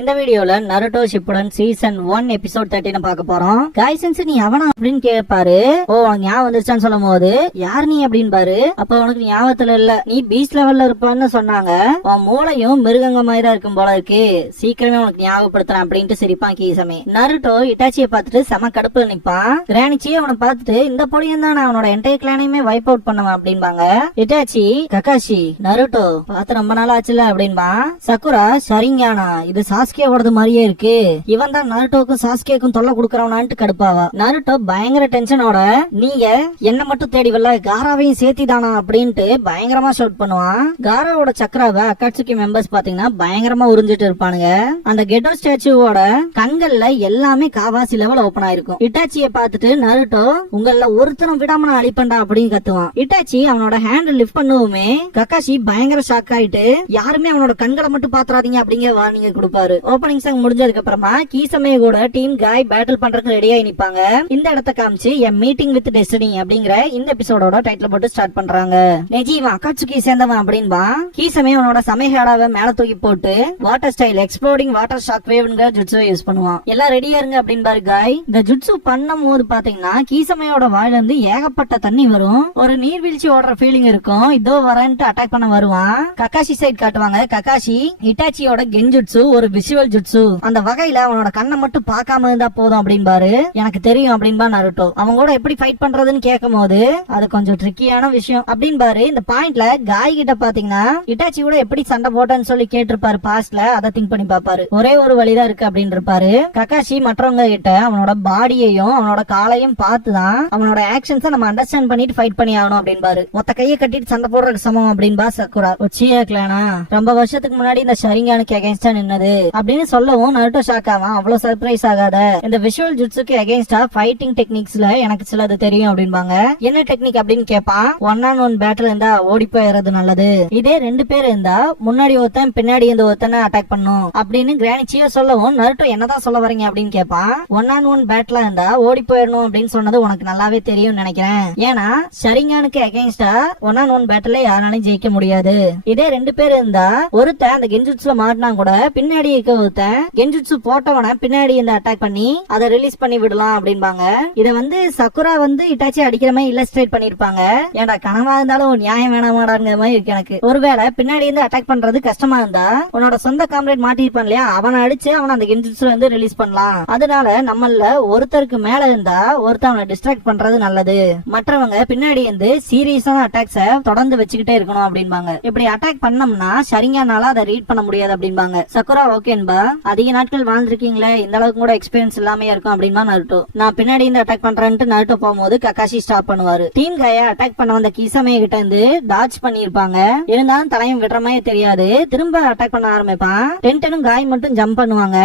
இந்த வீடியோல Naruto Shippuden season 1 episode 13 பார்க்க போறோம். கைசன்ஸ் நீ அவனா அப்படின்னு கேட்பாரு. ஓ உனக்கு ஞாபகம் வந்துருச்சான்னு சொல்லும் போது யார் நீ அப்படின்னு பாரு. அப்ப உனக்கு ஞாபகத்துல இல்ல, நீ பீச் லெவல்ல இருப்பான்னு சொன்னாங்க. உன் மூளையும் மிருகங்க மாதிரி தான் இருக்கும் போல இருக்கு, சீக்கிரமே உனக்கு ஞாபகப்படுத்துறேன் அப்படின்ட்டு சிரிப்பான் கீசமே. நருட்டோ இட்டாச்சியை பார்த்துட்டு செம கடுப்புல நிப்பான். கிரானிச்சி அவனை பார்த்துட்டு இந்த பொடியன் தான் அவனோட என்டையர் கிளானையுமே வைப் அவுட் பண்ணுவான் அப்படின்பாங்க. இட்டாச்சி ககாஷி நருட்டோ பார்த்து ரொம்ப நாள் ஆச்சுல அப்படின்பா. சக்குரா சரிங்கானா இது சாஸ்கேவோடது மாதிரியே இருக்கு, இவன் தான் நருட்டோக்கும் சாஸ்கேக்கும் தொல்லை கொடுக்கறவனான்ட்டு கடுப்பாவா. நருட்டோ பயங்கர டென்ஷனோட நீங்க என்ன மட்டும் தேடி வரல காராவையும் சேர்த்திதானா அப்படின்ட்டு பயங்கரமா ஷவுட் பண்ணுவான். காராவோட சக்கராவை அக்காட்சுக்கி மெம்பர்ஸ் பாத்தீங்கன்னா பயங்கரமா உறிஞ்சிட்டு இருப்பானுங்க. அந்த கெட்டோ ஸ்டாச்சுவோட கண்கள்ல எல்லாமே காவாசி லெவல் ஓபன் ஆயிருக்கும். இட்டாச்சியை பார்த்துட்டு நருட்டோ உங்கள ஒருத்தரும் விடாம நான் அழிப்பண்டா அப்படின்னு கத்துவான். இட்டாச்சி அவனோட ஹேண்ட் லிஃப்ட் பண்ணுவோமே ககாஷி பயங்கர ஷாக் ஆயிட்டு யாருமே அவனோட கண்களை மட்டும் பாத்துறாதீங்க அப்படிங்கிற வார்னிங்க கொடுப்பாரு. ஓபனிங் சாங் முடிஞ்சதுக்கு அப்புறமா கீசமே கூட டீம் காய் பேட்டில் பண்றதுக்கு ரெடியா நிப்பாங்க. இந்த இடத்தை காமிச்சு எ மீட்டிங் வித் டெஸ்டினி அப்படிங்கிற இந்த எபிசோடோட டைட்டில் போட்டு ஸ்டார்ட் பண்றாங்க. நெஜிவா அக்காட்சுக்கி சேர்ந்தவன் அப்படின்பா. கீசமே அவனோட சமயஹாடாவை மேல தூக்கி போட்டு water style exploding water shock வேவ்ங்கிற ஜுட்ஸு யூஸ் பண்ணுவான். எல்லாம் ரெடியா இருங்க அப்படின்பாரு காய். இந்த ஜுட்ஸு பண்ணும் போது பாத்தீங்கன்னா கீசமையோட வாயில இருந்து ஏகப்பட்ட தண்ணி வரும். ஒரு நீர்வீழ்ச்சி ஓடுற ஃபீலிங் இருக்கும். இதோ வரேன்ட்டு அட்டாக் பண்ண வருவான். ககாஷி சைட் காட்டுவாங்க. ககாஷி இட்டாச்சியோட கென்ஜுட்ஸு ஒரு விஷுவல் ஜுட்ஸு, அந்த வகையில அவனோட கண்ணை மட்டும் பார்க்காம இருந்தா போதும் அப்படின்பாரு. எனக்கு தெரியும் அப்படின்பா நருட்டோ. அவங்க கூட எப்படி ஃபைட் பண்றதுன்னு கேட்கும் போது அது கொஞ்சம் ட்ரிக்கியான விஷயம் அப்படின்பாரு. இந்த பாயிண்ட்ல காய் கிட்ட பாத்தீங்கன்னா இட்டாச்சி கூட எப்படி சண்டை போட்டேன்னு சொல்லி கேட்டிருப்பாரு பாஸ்ட்ல, அதை திங்க் பண்ணி பாப்பாரு. ஒரே ஒரு வழிதான் இருக்கு அப்படின்னு இருப்பாரு. ககாஷி மற்றவங்க கிட்ட அவனோட பாடியையும் அவனோட காலையும் பார்த்துதான் அவனோட ஆக்ஷன்ஸை நம்ம அண்டர்ஸ்டாண்ட் பண்ணிட்டு ஃபைட் பண்ணி ஆகணும் அப்படின்பாரு. மொத்த கையை கட்டிட்டு சண்டை போடுறதுக்கு சமம் அப்படின்பா சக்குரா. ஒச்சியா கிளானா ரொம்ப வருஷத்துக்கு முன்னாடி இந்த ஷரிங்கானுக்கு அகைன்ஸ்டா நின்னது அப்படின்னு சொல்லவும் நருட்டோ ஷாக் ஆவான். அவ்வளவு சர்ப்ரைஸ் ஆகாத, இந்த விஷுவல் ஜுட்ஸுக்கு அகைன்ஸ்டா ஃபைட்டிங் டெக்னிக்ஸ்ல எனக்கு சிலது தெரியும் அப்படின்பாங்க. என்ன டெக்னிக் அப்படின்னு கேட்பான். 1-on-1 பேட்டில் இருந்தா ஓடி போயிடுறது நல்லது, இதே 2 பேர் இருந்தா முன்னாடி ஒருத்தன் பின்னாடி இந்த ஒருத்தனை அட்டாக் பண்ணும் அப்படின்னு கிரானிச்சியோ சொல்லவும் நருட்டோ என்னதான் சொல்ல வரீங்க அப்படின்னு கேட்பான். 1-on-1 பேட்டில் இருந்தா ஓடி போயிடணும் அப்படின்னு சொன்னது உனக்கு நல்லாவே தெரியும் நினைக்கிறேன். ஏன்னா ஷரிங்கானுக்கு அகைன்ஸ்டா 1-on-1 பேட்டில் யாராலையும் ஜெயிக்க முடியாது. இதே 2 பேர் இருந்தா ஒருத்தன் அந்த கென்ஜுட்ஸ்ல மாட்டினா கூட பின்னாடி கென்ஜுட்சு போட்டவன பின்னாடி இந்த அட்டாக் பண்ணி அதை ரிலீஸ் பண்ணி விடலாம் அப்படின்பாங்க. இத சக்குரா இட்டாச்சி அடிக்கிற மாதிரி இல்லஸ்ட்ரேட் பண்ணிருப்பாங்க. ஏன்டா கனவா இருந்தாலும் நியாயம் வேணாமாடாங்கிற மாதிரி இருக்கு எனக்கு. ஒருவேளை பின்னாடி இருந்து அட்டாக் பண்றது கஷ்டமா இருந்தா உன்னோட சொந்த காம்ரேட் மாட்டிருப்பான் இல்லையா, அவனை அடிச்சு அவன் அந்த கென்ஜுட்சுல ரிலீஸ் பண்ணலாம். அதனால நம்மள ஒருத்தருக்கு மேல இருந்தா ஒருத்தர் அவனை டிஸ்ட்ராக்ட் பண்றது நல்லது, மற்றவங்க பின்னாடி இருந்து சீரியஸான அட்டாக்ஸ தொடர்ந்து வச்சுக்கிட்டே இருக்கணும் அப்படின்பாங்க. இப்படி அட்டாக் பண்ணோம்னா ஷரிங்கானால அதை ரீட் பண்ண முடியாது அப்படின்பாங்க. சக்குரா ஓகேன்பா, அதிக நாட்கள் வாழ்ந்திருக்கீங்களே, இந்த அளவுக்கு கூட எக்ஸ்பீரியன்ஸ் இல்லாம இருக்கும் அப்படின்னா நருட்டோ. நான் பின்னாடி இருந்து அட்டாக் பண்றேன்ட்டு நருட்டோ போகும்போது ககாஷி ஸ்டாப் பண்ணுவாரு. டீம் காய அட்டாக் பண்ண வந்த கிசமே கிட்ட இருந்து டாட்ஜ் பண்ணிருப்பாங்க. இருந்தாலும் தலையும் விடுற மாதிரி தெரியாது. திரும்ப அட்டாக் பண்ண ஆரம்பிப்பான். டென்டனும் காய் மட்டும் ஜம்ப் பண்ணுவாங்க.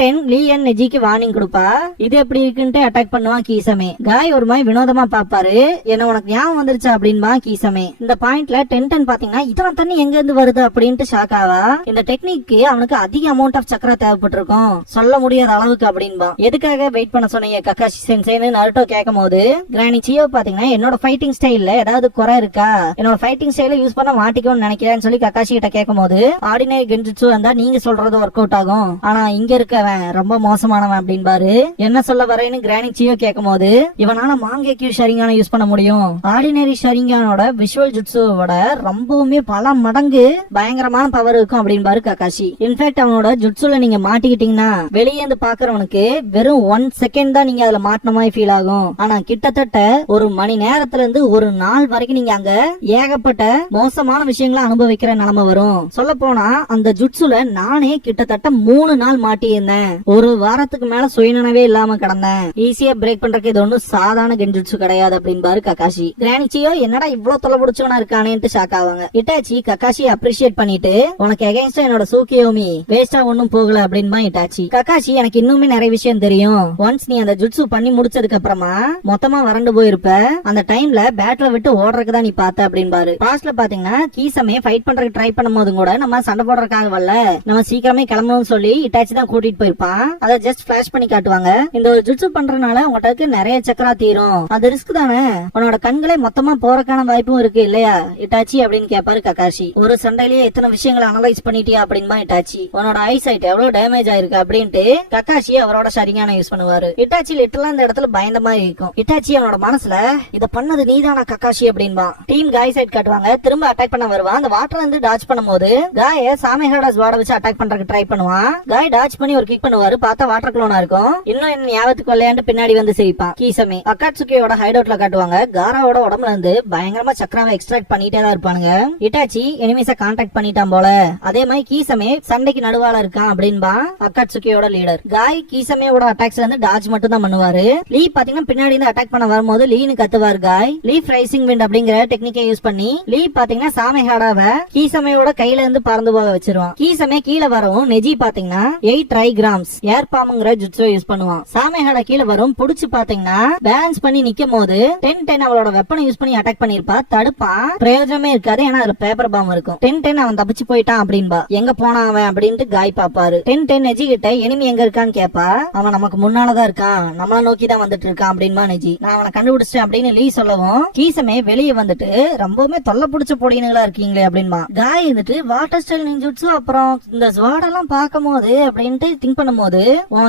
டென் லீயன் நெஜிக்கு வார்னிங் கொடுப்பா. இது எப்படி இருக்குன்ட்டு அட்டாக் பண்ணுவான் கீசமே. காய் ஒரு மாதிரி வினோதமா பாப்பாரு. என்ன உனக்கு ஞாபகம் வந்துருச்சா அப்படின்பா கீசமே. இந்த பாயிண்ட்ல டென்டன் பாத்தீங்கன்னா இத்தனை தண்ணி எங்க இருந்து வருது அப்படின்ட்டு ஷாக் ஆவா. இந்த டெக்னிக்கு அவனுக்கு அதிக அமௌண்ட் ஆஃப் சக்கரா தேவைப்பட்டிருக்கும், சொல்ல முடியாத அளவுக்கு அப்படின்பா. எதுக்காக வெயிட் பண்ண சொன்னீங்க ககாஷி சென்சேன்னு நருட்டோ கேட்கும் போது கிரானிச்சியோ பாத்தீங்கன்னா என்னோட ஃபைட்டிங் ஸ்டைல்ல ஏதாவது குறை இருக்கா, என்னோட ஃபைட்டிங் ஸ்டைல யூஸ் பண்ண மாட்டிக்கோன்னு நினைக்கிறேன்னு சொல்லி ககாஷி கிட்ட கேட்கும் போது ஆர்டினரி கென்ஜுட்சு வந்தா நீங்க சொல்றது ஒர்க் அவுட் ஆகும், ஆனா இங்க இருக்கவன் ரொம்ப மோசமானவன் அப்படின்பாரு. என்ன சொல்ல வரேன்னு கிரானிச்சியோ கேட்கும் போது இவனால மாங்கேக்யூ ஷரிங்கான யூஸ் பண்ண முடியும், ஆர்டினரி ஷரிங்கானோட விஷுவல் ஜுட்சுவோட ரொம்பவுமே பல மடங்கு பயங்கரமான பவர் இருக்கும் அப்படின்பாரு ககாஷி. இன்ஃபேக்ட் அவனோட ஜுட்சுல நீங்க மாட்டிக்கிட்டீங்கன்னா வெளியே இருந்து பாக்குறவனுக்கு வெறும் 1 செகண்ட் தான் நீங்க அதுல மாட்டின மாதிரி ஃபீல் ஆகும், ஆனா கிட்டத்தட்ட ஒரு மணி நேரத்துல இருந்து ஒரு நாள் வரைக்கும் நீங்க அங்க ஏகப்பட்ட மோசமான விஷயங்களை அனுபவிக்கிற நிலைமை வரும். சொல்ல போனா அந்த ஜுட்சுல நானே கிட்டத்தட்ட 3 நாள் மாட்டியிருந்தேன், ஒரு வாரத்துக்கு மேல சுயநினைவே இல்லாம கிடந்தேன், ஈஸியா பிரேக் பண்றதுக்கு இது ஒன்றும் சாதாரண கென்ஜுட்சு கிடையாது அப்படின்பாரு ககாஷி. கிரானிச்சியோ என்னடா இவ்வளவு தொலை பிடிச்சவனா இருக்கானேன்ட்டு ஷாக் ஆவாங்க. இட்டாச்சி ககாஷி அப்ரிஷியேட் பண்ணிட்டு உனக்கு எகைன்ஸ்டா என்னோட சூக்கியோமி வேஸ்ட் பெருசா ஒண்ணும் போகல அப்படின்பா இட்டாச்சி. கக்காஷி எனக்கு இன்னுமே நிறைய விஷயம் தெரியும். ஒன்ஸ் நீ அந்த ஜுட்சு பண்ணி முடிச்சதுக்கு அப்புறமா மொத்தமா வறண்டு போயிருப்ப. அந்த டைம்ல பேட்டில விட்டு ஓடுறதுக்கு தான் நீ பார்த்த அப்படின்பாரு. பாஸ்ட்ல பாத்தீங்கன்னா கீசமே ஃபைட் பண்றதுக்கு ட்ரை பண்ணும் போது கூட நம்ம சண்டை போடுறதுக்காக வரல, நம்ம சீக்கிரமே கிளம்பணும்னு சொல்லி இட்டாச்சி தான் கூட்டிட்டு போயிருப்பான். அதை ஜஸ்ட் பிளாஷ் பண்ணி காட்டுவாங்க. இந்த ஒரு ஜுட்சு பண்றதுனால உங்கள்கிட்ட நிறைய சக்கரா தீரும், அது ரிஸ்க் தானே, உன்னோட கண்களே மொத்தமா போறக்கான வாய்ப்பும் இருக்கு இல்லையா இட்டாச்சி அப்படின்னு கேட்பாரு கக்காஷி. ஒரு சண்டையிலேயே எத்தனை விஷயங்களை அனலைஸ் பண்ணிட்டியா அப்படின்பா இட்டாச்சி. உன்னோட ஐசைட் எவ்வளவு டேமேஜ் ஆயிருக்கு அப்படின்ட்டு கக்காஷி அவரோட சரியான யூஸ் பண்ணுவாரு. இட்டாச்சி லிட்டரலா இந்த இடத்துல பயந்த மாதிரி இருக்கும். இட்டாச்சி அவனோட மனசுல இத பண்ணது நீதானா கக்காஷி அப்படின்பா. டீம் காய் சைட் காட்டுவாங்க. திரும்ப அட்டாக் பண்ண வருவான். அந்த வாட்டர் வந்து டாச் பண்ணும்போது காய சாமேஹோட ஸ்வாட வச்சு அட்டாக் பண்றதுக்கு ட்ரை பண்ணுவான். காய் டாச் பண்ணி ஒரு கிக் பண்ணுவாரு. பார்த்தா வாட்டர் க்ளோனா இருக்கும். இன்னும் என்ன ஞாபகத்துக்கு வரலையாண்டு பின்னாடி வந்து சிரிப்பான். கீசமே அக்காட்சுகியோட ஹைட் அவுட்ல காட்டுவாங்க. காராவோட உடம்புல இருந்து பயங்கரமா சக்கராவை எக்ஸ்ட்ராக்ட் பண்ணிட்டே தான் இருப்பானுங்க. இட்டாச்சி எனிமீஸ கான்டாக்ட் பண்ணிட்டான் போல. அதே மாதிரி கீசமே சண்டைக்கு நடுவால இருக்கான் அப்படின்பா அக்காட்சுகியோட லீடர். காய் கீசமேயோட அட்டாக்ஸ்ல இருந்து டாஜ் மட்டும் தான் பண்ணுவாரு. லீ பாத்தீங்கன்னா பின்னாடி இருந்து அட்டாக் பண்ண வரும்போது லீனு கத்துவார். காய் லீஃப் ரைசிங் விண்ட் அப்படிங்கிற டெக்னிக்கை யூஸ் பண்ணி லீ பாத்தீங்கன்னா சாமேஹாடாவை கீசமேயோட கையில இருந்து பறந்து போக வச்சிருவான். கீசமே கீழே வரவும் நெஜி பாத்தீங்கன்னா 8 ட்ரைகிராம்ஸ் ஏர் பாம்புங்கிற ஜுட்ஸோ யூஸ் பண்ணுவான். சாமேஹாடா கீழே வரும். புடிச்சு பாத்தீங்கன்னா பேலன்ஸ் பண்ணி நிக்கும் போது 10-10 அவளோட வெப்பனை யூஸ் பண்ணி அட்டாக் பண்ணிருப்பா. தடுப்பான். பிரயோஜனமே இருக்காது, ஏன்னா அதுல பேப்பர் பாம் இருக்கும். 10-10 அவன் தப்பிச்சு போயிட்டான் அப்படின்பா. எங்க போனா அவன் அப்படின்ட்டு காய் பாப்பாரு. 10-10 நெஜி கிட்ட எனிமி எங்க இருக்கான்னு கேப்பா. அவன் நமக்கு முன்னாலதான் இருக்கான், நம்மள நோக்கி தான் வந்துட்டு இருக்கான் அப்படின்பா நெஜி. நான் அவனை கண்டுபிடிச்சேன் அப்படின்னு லீ சொல்லவும் கீசமே வெளியே வந்துட்டு ரொம்பவுமே தொல்லை பிடிச்ச பொடியினுங்களா இருக்கீங்களே அப்படின்பா. காய் இருந்துட்டு வாட்டர் ஸ்டைல் நிஞ்சுட்சு அப்புறம் இந்த ஸ்வாடெல்லாம் பார்க்கும் போது அப்படின்ட்டு திங்க் பண்ணும் போது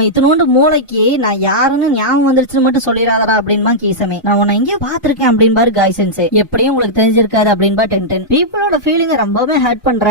இத்தனோண்டு மூளைக்கு நான் யாருன்னு ஞாபகம் வந்துருச்சுன்னு மட்டும் சொல்லிடாதடா அப்படின்பா கீசமே. நான் உன்னை எங்கேயோ பாத்திருக்கேன் அப்படின்பாரு காய் சென்சே. எப்படியும் உங்களுக்கு தெரிஞ்சிருக்காது அப்படின்பா 10-10. பீப்புளோட ஃபீலிங் ரொம்பவே ஹர்ட் பண்ற,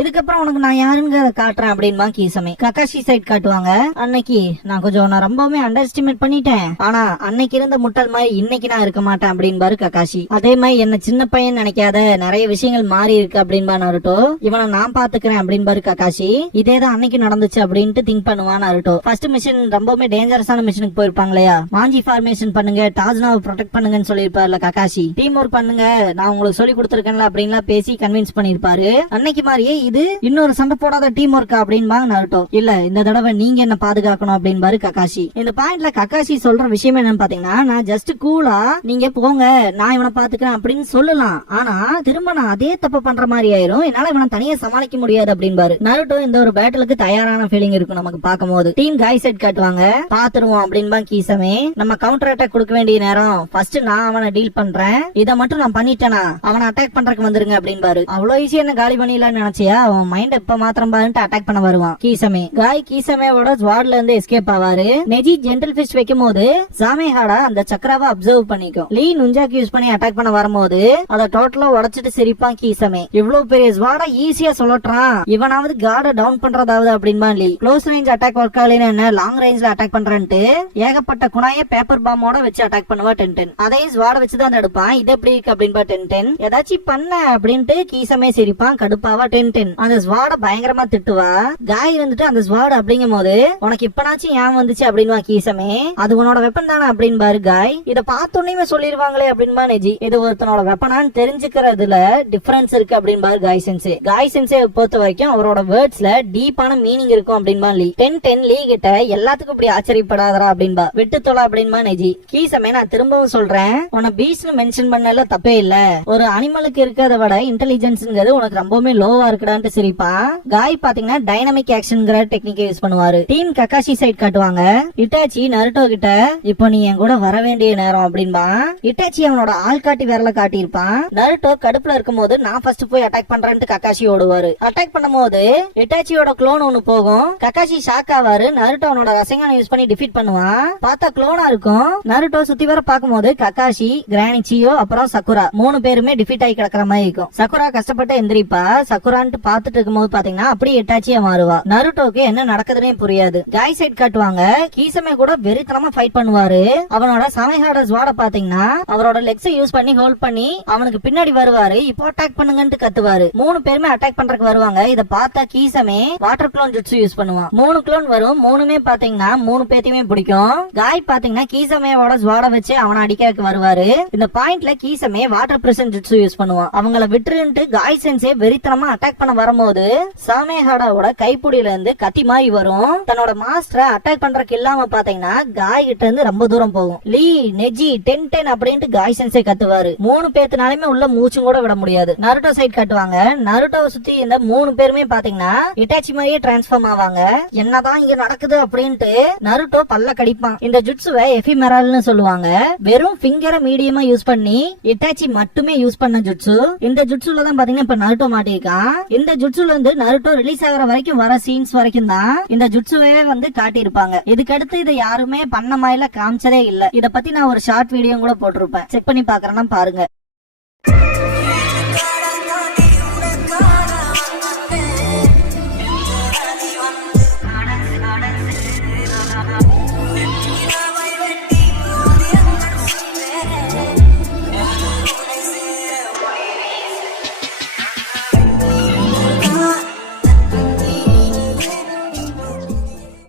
இதுக்கப்புறம் உனக்கு நான் யாருன்னு காட்டுறேன் அப்படின்பா கீசமே. கக்காஷி சைட் காட்டுவாங்க. அன்னைக்கு நான் கொஞ்சம் ரொம்பவுமே அண்டர் எஸ்டிமேட் பண்ணிட்டேன், ஆனா அன்னைக்கு இருந்த முட்டல் மாதிரி இன்னைக்கு நான் இருக்க மாட்டேன் அப்படின்பாரு கக்காஷி. அதே மாதிரி என்ன சின்ன பையன் நினைக்காத, நிறைய விஷயங்கள் மாறி இருக்கு அப்படின்பா நருட்டோ. இவனை நான் பாத்துக்கிறேன் அப்படின்பாரு கக்காஷி. இதேதான் அன்னைக்கு நடந்துச்சு அப்படின்ட்டு திங்க் பண்ணுவான் நருட்டோ. ஃபர்ஸ்ட் மிஷன் ரொம்பவுமே டேஞ்சரஸான மிஷனுக்கு போயிருப்பாங்க இல்லையா, மாஞ்சி ஃபார்மேஷன் பண்ணுங்க, டாஜ்னாவை ப்ரொடெக்ட் பண்ணுங்கன்னு சொல்லிருப்பாருல கக்காஷி. டீம் ஒர்க் பண்ணுங்க, நான் உங்களுக்கு சொல்லி கொடுத்துருக்கேன்ல அப்படின்லாம் பேசி கன்வின்ஸ் பண்ணிருப்பாரு. அன்னைக்கு மாதிரியே இது இன்னொரு சண்டை போடாத டீம் ஒர்க்கா அப்படின்பாங்க நருட்டோ. இல்ல இந்த தடவை நீங்க என்ன பாதுகாக்கணும் அப்படின்பாரு கக்காஷி. இந்த பாயிண்ட்ல கக்காஷி சொல்ற விஷயம் என்னன்னு பாத்தீங்கன்னா, நான் ஜஸ்ட் கூலா நீங்க போங்க நான் இவனை பாத்துக்கிறேன் அப்படின்னு சொல்லலாம், ஆனா திரும்ப நான் அதே தப்பு பண்ற மாதிரி ஆயிரும், என்னால இவனை தனியா சமாளிக்க முடியாது அப்படின்பாரு. நருட்டோ இந்த ஒரு பேட்டிலுக்கு தயாரான ஃபீலிங் இருக்கும் நமக்கு பார்க்கும் போது. டீம் காய் செட் காட்டுவாங்க. பாத்துருவோம் அப்படின்பா கீசமே. நம்ம கவுண்டர் அட்டாக் கொடுக்க வேண்டிய நேரம், ஃபர்ஸ்ட் நான் அவனை டீல் பண்றேன், இதை மட்டும் நான் பண்ணிட்டேனா அவனை அட்டாக் பண்றதுக்கு வந்துருங்க அப்படின்பாரு. அவ்வளவு ஈஸியா என்ன காலி பண்ணிடலாம்னு நினைச்சியா, அவன் மைண்ட் எப்ப மாத்திரம் பாருன்ட்டு அட்டாக் பண்ண வருவான் கீசமே. காய் கீசமேவோட ஸ்வாட்ல இருந்து எஸ்கேப் ஆவாரு. நெஜி ஜென்டல் ஃபிஸ்ட் வைக்கும் போது சாமேஹாடா அந்த சக்கராவை அப்சர்வ் பண்ணிக்கும். லீ நுஞ்சாக்கு யூஸ் பண்ணி அட்டாக் பண்ண வரும்போது அதை டோட்டலா உடைச்சிட்டு சிரிப்பான் கீசமே. இவ்வளவு பெரிய ஸ்வாடா ஈஸியா சொல்லட்டான், இவனாவது கார்ட டவுன் பண்றதாவது அப்படின்பா லீ. க்ளோஸ் ரேஞ்ச் அட்டாக் ஒர்க் ஆகலைன்னு என்ன லாங் ரேஞ்ச்ல அட்டாக் பண்றேன்ட்டு ஏகப்பட்ட குணாய பேப்பர் பாமோட வச்சு அட்டாக் பண்ணுவா 10-10. அதையும் ஸ்வாட வச்சுதான் தடுப்பான். இது எப்படி இருக்கு அப்படின்பா 10-10. ஏதாச்சும் பண்ண அப்படின்ட்டு கீசமே சிரிப்பான். கடுப்பாவா 10-10. அந்த ஸ்வாட பயங்கரமா திட்டுவா. காய் இருந்துட்டு அந்த ஸ்வாட் அப்படிங்கும் போது உனக்கு இப்பனாச்சும் ஏன் வந்துச்சு அப்படின்வா கீசமே. அது உன்னோட வெப்பன் தானே அப்படின்பாரு காய். இத பார்த்தோன்னே சொல்லிருவாங்களே அப்படின்பா நெஜி. இது ஒருத்தனோட வெப்பனான்னு தெரிஞ்சுக்கிறதுல டிஃபரன்ஸ் இருக்கு அப்படின்பாரு காய் சென்சே. காய் சென்சே பொறுத்த வரைக்கும் அவரோட வேர்ட்ஸ்ல டீப்பான மீனிங் இருக்கும் அப்படின்பா லீ. 10-10 லீ கிட்ட எல்லாத்துக்கும் இப்படி ஆச்சரியப்படாதரா அப்படின்பா. விட்டு தொலை அப்படின்பா நெஜி. கீசமே நான் திரும்பவும் சொல்றேன், உன்னை பீஸ்ட்னு மென்ஷன் பண்ணல தப்பே இல்ல, ஒரு அனிமலுக்கு இருக்கிறத விட இன்டெலிஜென்ஸ்ங்கிறது உனக்கு ரொம்பவுமே லோவா இருக்குடான்ட்டு சிரிப்பா. காய் பாத்தீங்கன்னா டைனமிக் ஆக்ஷன்ங்கிற டெக்னிக்கை யூஸ் பண்ணுவாரு. டீம் கக்காஷி சைட் காட்டுவாங்க. இட்டாச்சி நருட்டோ கிட்ட இப்போ நீ என் கூட வர வேண்டிய நேரம் அப்படின்பா. இட்டாச்சி அவனோட ஆள்காட்டி விரல காட்டியிருப்பான். நருட்டோ கடுப்புல இருக்கும் போது நான் ஃபர்ஸ்ட் போய் அட்டாக் பண்றேன்ட்டு கக்காஷி ஓடுவாரு. அட்டாக் பண்ணும் போது இட்டாச்சியோட க்ளோன் ஒன்னு போகும். Kakashi shock ஆவாரு. நருட்டோ அவனோட ரசங்கான யூஸ் பண்ணி டிஃபீட் பண்ணுவான். பார்த்தா க்ளோனா இருக்கும். நருட்டோ சுத்தி வர பாக்கும்போது கக்காஷி, கிரானிச்சியோ அப்புறம் சக்குரா 3 பேருமே டிஃபீட் ஆகி கிடக்குற மாதிரி இருக்கும். சக்குரா கஷ்டப்பட்டு எந்திரிப்பா. சக்குரான்ட்டு பாத்துட்டு இருக்கும்போது பாத்தீங்கன்னா அப்படியே இட்டாச்சியா மாறுவா. நருட்டோக்கு என்ன நடக்குதுன்னே புரியாது. காய் சைட் காட்டுவாங்க. கீசமே கூட வெறித்தனமா ஃபைட் பண்ணுவாரு. அவனோட சமைஹாட ஸ்வாட பாத்தீங்கன்னா அவரோட லெக்ஸை யூஸ் பண்ணி ஹோல்ட் பண்ணி அவனுக்கு பின்னாடி வருவாரு. இப்போ அட்டாக் பண்ணுங்கன்னு கத்துவாரு. 3 பேருமே அட்டாக் பண்றதுக்கு வருவாங்க. இத பார்த்தா கீசமே வாட்டர் க்ளோன் ஜுட்சு யூஸ் பண்ணுவான். 3 க்ளோன் வரும். 3மே பாத்தீங்கன்னா 3 பேத்தையுமே பிடிக்கும். காய் பாத்தீங்கன்னா கீசமேவோட ஸ்வாட வச்சு அவனை அடிக்கிறதுக்கு வருவாரு. இந்த பாயிண்ட்ல கீசமே வாட்டர் பிரசன்ட் ஜுட்சு யூஸ் பண்ணுவான். அவங்கள விட்டுருன்ட்டு காய் சென்சே வெறித்தனமா அட்டாக் பண்ண வரும்போது சாமேஹாடாவோட கைப்புடியில இருந்து கத்தி மாதிரி வரும். தன்னோட மாஸ்டரை அட்டாக் பண்றதுக்கு இல்லாம பாத்தீங்கன்னா காய் கிட்ட இருந்து ரொம்ப தூரம் போகும். லீ, நெஜி, 10 அப்படின்ட்டு காய் சென்சே கத்துவாரு. 3 பேத்துனாலுமே உள்ள மூச்சும் கூட விட முடியாது. நருட்டோ சைட் காட்டுவாங்க. நருட்டோவை சுத்தி இந்த 3 பேருமே பாத்தீங்கன்னா இட்டாச்சி மாதிரியே டிரான்ஸ்ஃபார்ம் ஆவாங்க. என்னதான் இங்க நடக்குது அப்படின்ட்டு நருட்டோ பல்ல கடிப்பான். இந்த ஜுட்சுவை எஃபிமெரால்னு சொல்லுவாங்க. வெறும் ஃபிங்கரை மீடியமா யூஸ் பண்ணி இட்டாச்சி மட்டுமே யூஸ் பண்ண ஜுட்சு. இந்த ஜுட்சுல தான் பாத்தீங்கன்னா இப்ப நருட்டோ மாட்டிருக்கான். இந்த ஜுட்சுல இருந்து நருட்டோ ரிலீஸ் ஆகிற வரைக்கும் வர சீன்ஸ் வரைக்கும் தான் இந்த ஜுட்சுவே வந்து காட்டியிருப்பாங்க. இதுக்கடுத்து இதை யாருமே பண்ண மாதிரில காமிச்சதே இல்ல. இத பத்தி நான் ஒரு ஷார்ட் வீடியோ கூட போட்டிருப்பேன். செக் பண்ணி பாக்குறேன்னா பாருங்க.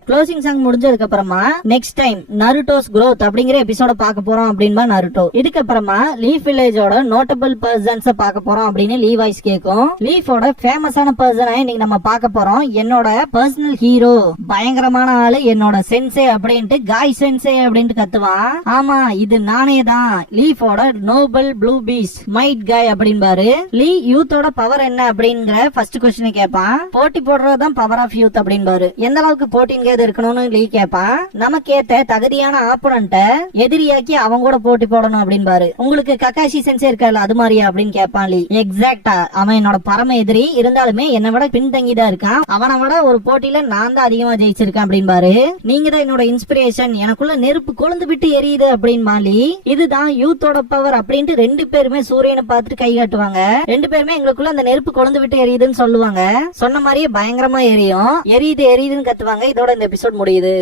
க்ளோசிங் சாங் முடிஞ்சதுக்கு அப்புறமா நெக்ஸ்ட் டைம் நருட்டோஸ் growth அப்படிங்கிற எபிசோட பார்க்க போறோம் அப்படின்பா நருட்டோ. இதுக்கப்புறமா லீஃப் வில்லேஜோட நோட்டபிள் பர்சன்ஸ் பார்க்க போறோம் அப்படின்னு லீவாய்ஸ் கேக்கும். லீஃபோட ஃபேமஸான பர்சனை இன்னைக்கு நம்ம பார்க்க போறோம். என்னோட பர்சனல் ஹீரோ, பயங்கரமான ஆளு, என்னோட சென்சே அப்படின்ட்டு காய் சென்சே அப்படின்ட்டு கத்துவான். ஆமா, இது நானே தான், லீஃபோட நோபல் ப்ளூ பீஸ்ட் மைட் காய் அப்படின்பாரு. லீ யூத்தோட பவர் என்ன அப்படிங்கிற ஃபர்ஸ்ட் கொஸ்டினை கேட்பான். போட்டி போடுறதுதான் பவர் ஆஃப் யூத் அப்படின்பாரு. எந்த அளவுக்கு போட்டிங்க இருக்கணும்னு லீ கேட்பான். நமக்கேத்த தகுதியான ஆப்போனன்ட்ட எதிரியாக்கி அவங்க கூட போட்டி போடணும் அப்படின்பாரு. உங்களுக்கு கக்காஷி சென்சே இருக்கல அது மாதிரியா அப்படின்னு கேட்பான் லீ. எக்ஸாக்டா, அவன் என்னோட பரம எதிரி, இருந்தாலுமே என்னை விட பின்தங்கிதான் இருக்கான். அவனை விட ஒரு போட்டியில நான் தான் அதிகமா ஜெயிச்சிருக்கேன் அப்படின்பாரு. நீங்க தான் என்னோட இன்ஸ்பிரேஷன், எனக்குள்ள நெருப்பு கொழுந்து விட்டு எரியுது அப்படின்னு லீ. இதுதான் யூத்தோட பவர் அப்படின்ட்டு 2 பேருமே சூரியனை பார்த்துட்டு கை காட்டுவாங்க. 2 பேருமே எங்களுக்குள்ள அந்த நெருப்பு கொழுந்து விட்டு எரியுதுன்னு சொல்லுவாங்க. சொன்ன மாதிரியே பயங்கரமா எரியும். எரியுதுன்னு கத்துவாங்க. இதோட இந்த எபிசோட் முடியுது.